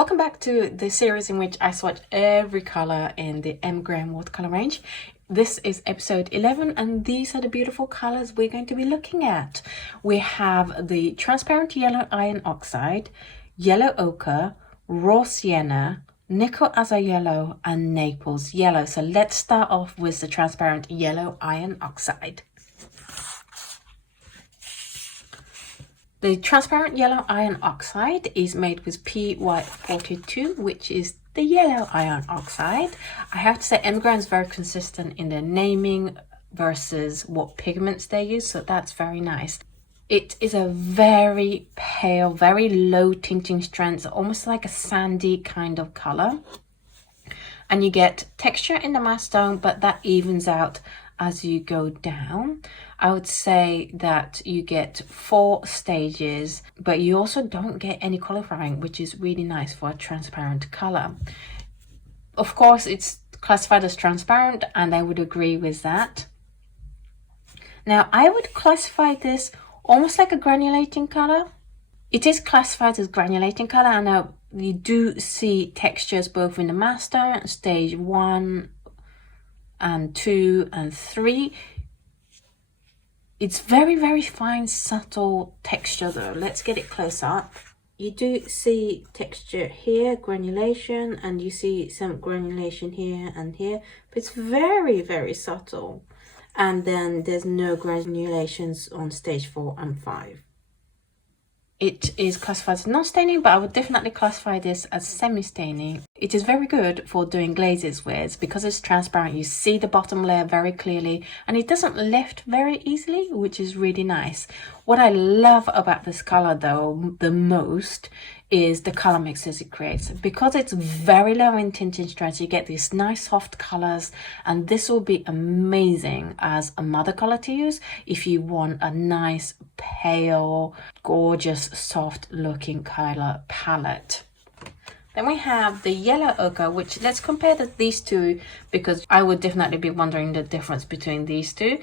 Welcome back to the series in which I swatch every color in the M Graham watercolor range. This is episode 11 and these are the beautiful colors we're going to be looking at. We have the Transparent Yellow Iron Oxide, Yellow Ochre, Raw Sienna, Nickel Azure Yellow and Naples Yellow. So let's start off with the Transparent Yellow Iron Oxide. The Transparent Yellow Iron Oxide is made with PY42, which is the yellow iron oxide. I have to say M Graham is very consistent in their naming versus what pigments they use, so that's very nice. It is a very pale, very low tinting strength, almost like a sandy kind of color. And you get texture in the matte stone, but that evens out as you go down. I would say that you get 4 stages, but you also don't get any qualifying, which is really nice for a transparent color. Of course, it's classified as transparent, and I would agree with that. Now, I would classify this almost like a granulating color. It is classified as granulating color, and now you do see textures both in the matte stone, stage 1 and 2 and 3. It's very, very fine, subtle texture though. Let's get it close up. You do see texture here, granulation, and you see some granulation here and here, but it's very, very subtle. And then there's no granulations on stage 4 and 5. It is classified as non-staining, but I would definitely classify this as semi-staining. It is very good for doing glazes with, because it's transparent, you see the bottom layer very clearly, and it doesn't lift very easily, which is really nice. What I love about this color though, the most, is the color mixes it creates. Because it's very low in tinting strength, you get these nice soft colors, and this will be amazing as a mother color to use if you want a nice, pale, gorgeous, soft looking color palette. Then we have the yellow ochre, which let's compare these two, because I would definitely be wondering the difference between these two.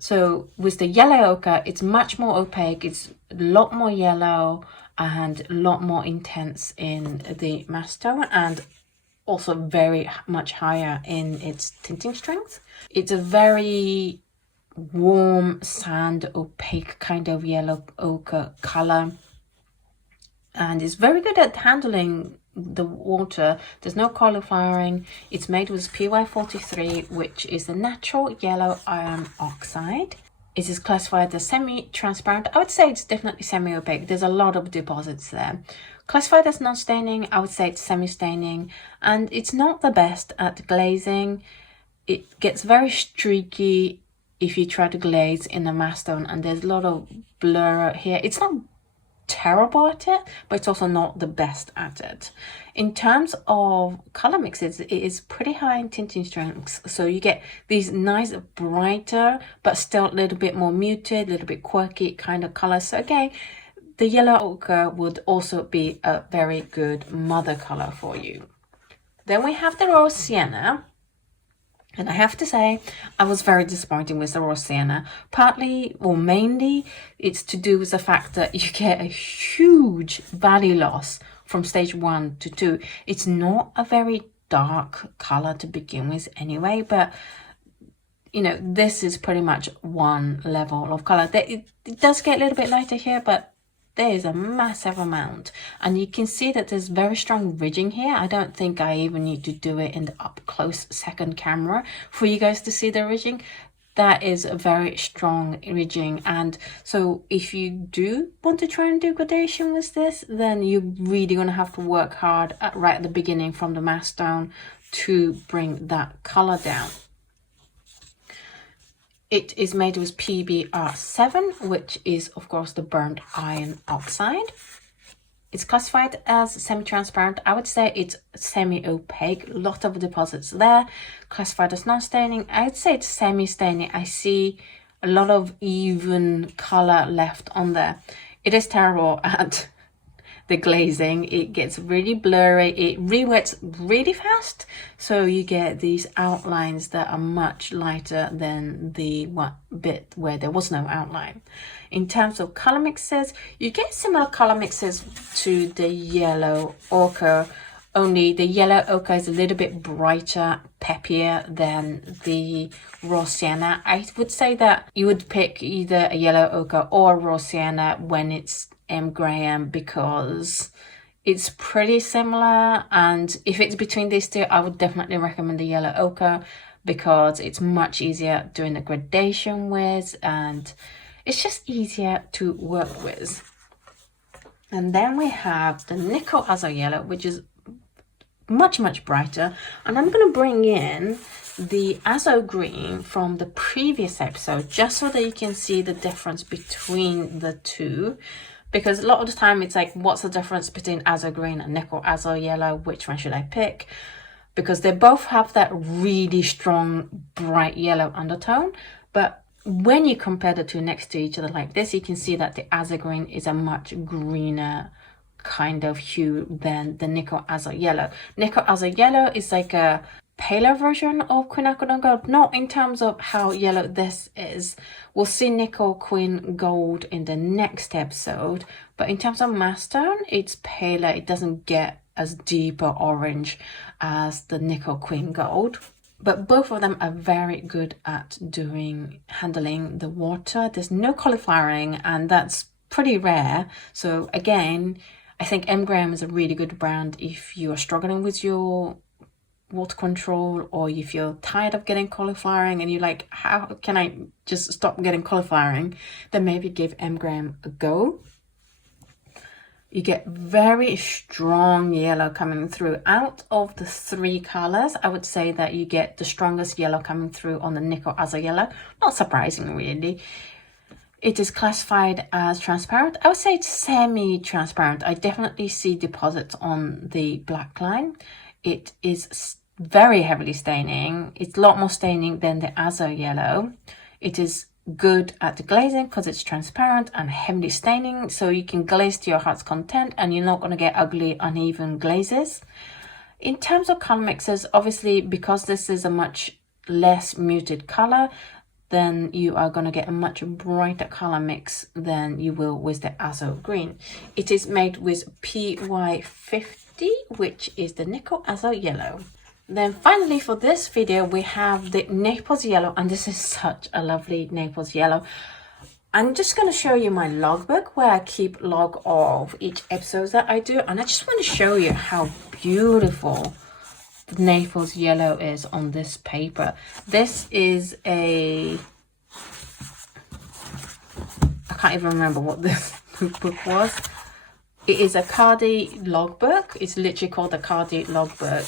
So with the yellow ochre, it's much more opaque, it's a lot more yellow and a lot more intense in the matte stone, and also very much higher in its tinting strength. It's a very warm sand opaque kind of yellow ochre color, and it's very good at handling the water. There's no qualifying. It's made with PY43, which is the natural yellow iron oxide. It is classified as semi-transparent. I would say it's definitely semi-opaque. There's a lot of deposits there. Classified as non-staining, I would say it's semi-staining, and it's not the best at glazing. It gets very streaky if you try to glaze in the matte stone, and there's a lot of blur here. It's not terrible at it, but it's also not the best at it. In terms of color mixes, it is pretty high in tinting strengths, so you get these nice brighter but still a little bit more muted, a little bit quirky kind of colors. So again, the yellow ochre would also be a very good mother color for you. Then we have the Raw Sienna. And I have to say, I was very disappointed with the Raw Sienna. Partly, or mainly, it's to do with the fact that you get a huge value loss from stage 1 to 2. It's not a very dark color to begin with anyway, but you know, this is pretty much one level of color. It does get a little bit lighter here, but there is a massive amount, and you can see that there's very strong ridging here. I don't think I even need to do it in the up close second camera for you guys to see the ridging. That is a very strong ridging, and so if you do want to try and do gradation with this, then you're really going to have to work hard right at the beginning from the matte stone to bring that color down. It is made with PBR7, which is, of course, the burnt iron oxide. It's classified as semi-transparent. I would say it's semi-opaque. A lot of deposits there. Classified as non-staining. I would say it's semi-staining. I see a lot of even color left on there. It is terrible at the glazing, it gets really blurry, it re-wets really fast, so you get these outlines that are much lighter than the bit where there was no outline. In terms of color mixes, you get similar color mixes to the yellow ochre, only the yellow ochre is a little bit brighter, peppier than the raw sienna. I would say that you would pick either a yellow ochre or a raw sienna when it's M. Graham, because it's pretty similar, and if it's between these two, I would definitely recommend the yellow ochre because it's much easier doing the gradation with, and it's just easier to work with. And then we have the nickel azo yellow, which is much brighter, and I'm going to bring in the azo green from the previous episode just so that you can see the difference between the two, because a lot of the time it's like, what's the difference between azo green and nickel azo yellow, which one should I pick, because they both have that really strong bright yellow undertone, but when you compare the two next to each other like this, you can see that the azo green is a much greener kind of hue than the nickel azo yellow. Nickel azo yellow is like a paler version of Queen Aquadon Gold, not in terms of how yellow this is. We'll see nickel queen gold in the next episode, but in terms of mass tone, it's paler. It doesn't get as deep or orange as the nickel queen gold, but both of them are very good at handling the water. There's no cauliflowering, and that's pretty rare. So again, I think M. Graham is a really good brand if you're struggling with your water control, or if you're tired of getting cauliflowering and you're like, how can I just stop getting cauliflowering, then maybe give M. Graham a go. You get very strong yellow coming through. Out of the three colors, I would say that you get the strongest yellow coming through on the nickel azo yellow. Not surprising, really. It is classified as transparent. I would say it's semi-transparent. I definitely see deposits on the black line. It is very heavily staining. It's a lot more staining than the azo yellow. It is good at the glazing because it's transparent and heavily staining, so you can glaze to your heart's content and you're not going to get ugly, uneven glazes. In terms of color mixes, obviously, because this is a much less muted color, then you are going to get a much brighter color mix than you will with the azo green. It is made with PY50, which is the nickel azo yellow. Then finally for this video, we have the Naples yellow, and this is such a lovely Naples yellow. I'm just going to show you my logbook where I keep log of each episode that I do, and I just want to show you how beautiful the Naples yellow is on this paper. This is I can't even remember what this book was. It is a Cardi logbook. It's literally called the Cardi logbook,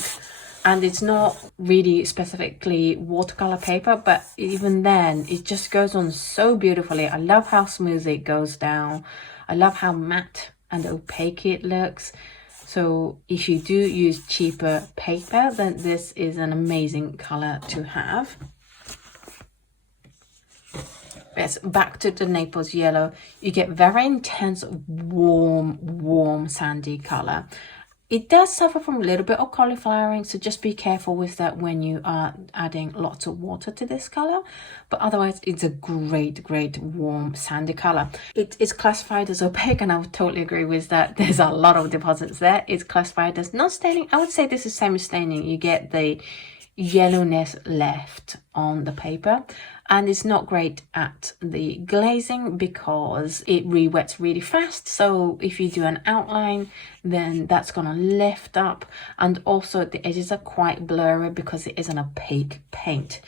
and it's not really specifically watercolor paper, but even then it just goes on so beautifully. I love how smooth it goes down. I love how matte and opaque it looks. So if you do use cheaper paper, then this is an amazing color to have. Yes, back to the Naples yellow, you get very intense, warm, sandy color. It does suffer from a little bit of cauliflowering, so just be careful with that when you are adding lots of water to this color. But otherwise, it's a great, warm, sandy color. It is classified as opaque, and I would totally agree with that. There's a lot of deposits there. It's classified as non-staining. I would say this is semi-staining. You get the yellowness left on the paper, and it's not great at the glazing because it re-wets really fast. So if you do an outline, then that's gonna lift up, and also the edges are quite blurry because it is an opaque paint.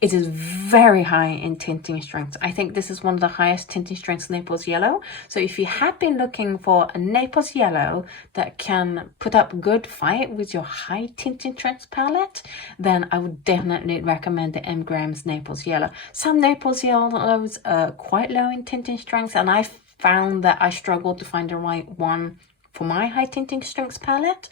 It is very high in tinting strength. I think this is one of the highest tinting strengths Naples yellow. So if you have been looking for a Naples yellow that can put up good fight with your high tinting strength palette, then I would definitely recommend the M. Graham's Naples yellow. Some Naples yellows are quite low in tinting strength, and I found that I struggled to find the right one for my high tinting strengths palette.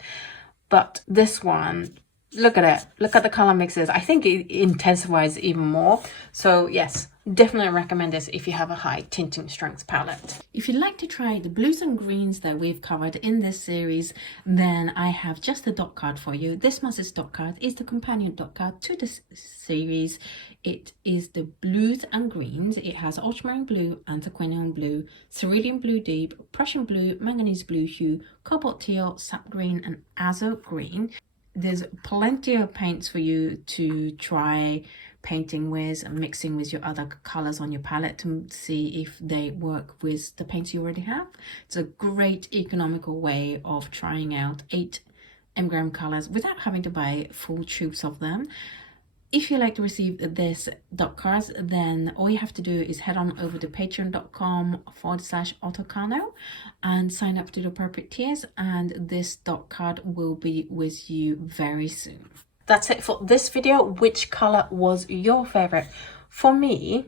But this one Look at it. Look at the color mixes. I think it intensifies even more. So yes, definitely recommend this if you have a high tinting strength palette. If you'd like to try the blues and greens that we've covered in this series, then I have just a dot card for you. This month's dot card is the companion dot card to this series. It is the blues and greens. It has ultramarine blue, anthraquinone blue, cerulean blue deep, Prussian blue, manganese blue hue, cobalt teal, sap green, and azo green. There's plenty of paints for you to try painting with and mixing with your other colors on your palette to see if they work with the paints you already have. It's a great economical way of trying out 8 mg colors without having to buy full tubes of them. If you'd like to receive this dot cards, then all you have to do is head on over to patreon.com/Oto Kano and sign up to the appropriate tiers, and this dot card will be with you very soon. That's it for this video. Which color was your favorite? For me,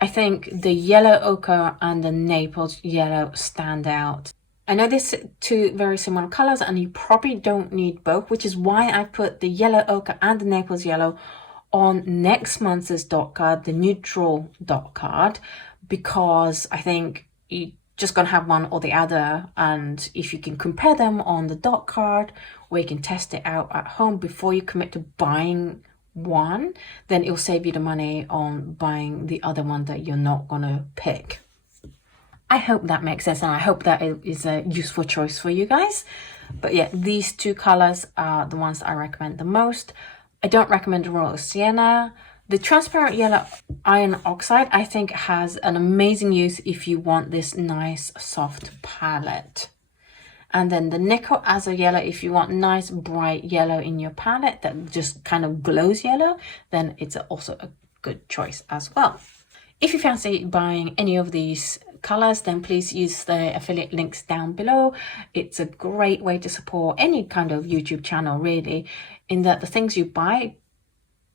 I think the yellow ochre and the Naples yellow stand out. I know there's 2 very similar colors and you probably don't need both, which is why I put the yellow ochre and the Naples yellow on next month's dot card, the neutral dot card, because I think you're just gonna have one or the other, and if you can compare them on the dot card or you can test it out at home before you commit to buying one, then it'll save you the money on buying the other one that you're not gonna pick. I hope that makes sense, and I hope that it is a useful choice for you guys. But yeah, these 2 colors are the ones that I recommend the most. I don't recommend Raw Sienna. The Transparent Yellow Iron Oxide, I think, has an amazing use if you want this nice soft palette. And then the Nickel Azo Yellow, if you want nice bright yellow in your palette that just kind of glows yellow, then it's also a good choice as well. If you fancy buying any of these colors, then please use the affiliate links down below. It's a great way to support any kind of YouTube channel, really, in that the things you buy,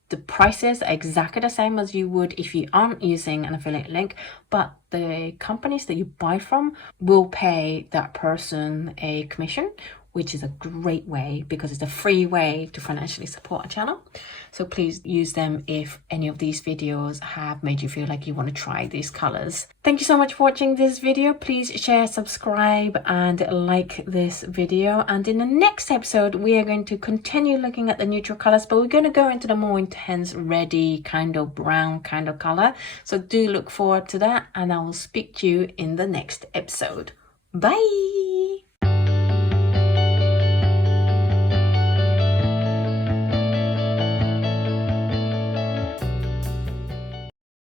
the prices are exactly the same as you would if you aren't using an affiliate link, but the companies that you buy from will pay that person a commission, which is a great way because it's a free way to financially support a channel. So please use them if any of these videos have made you feel like you want to try these colors. Thank you so much for watching this video. Please share, subscribe, and like this video. And in the next episode, we are going to continue looking at the neutral colors, but we're going to go into the more intense, reddy, kind of brown kind of color. So do look forward to that, and I will speak to you in the next episode. Bye!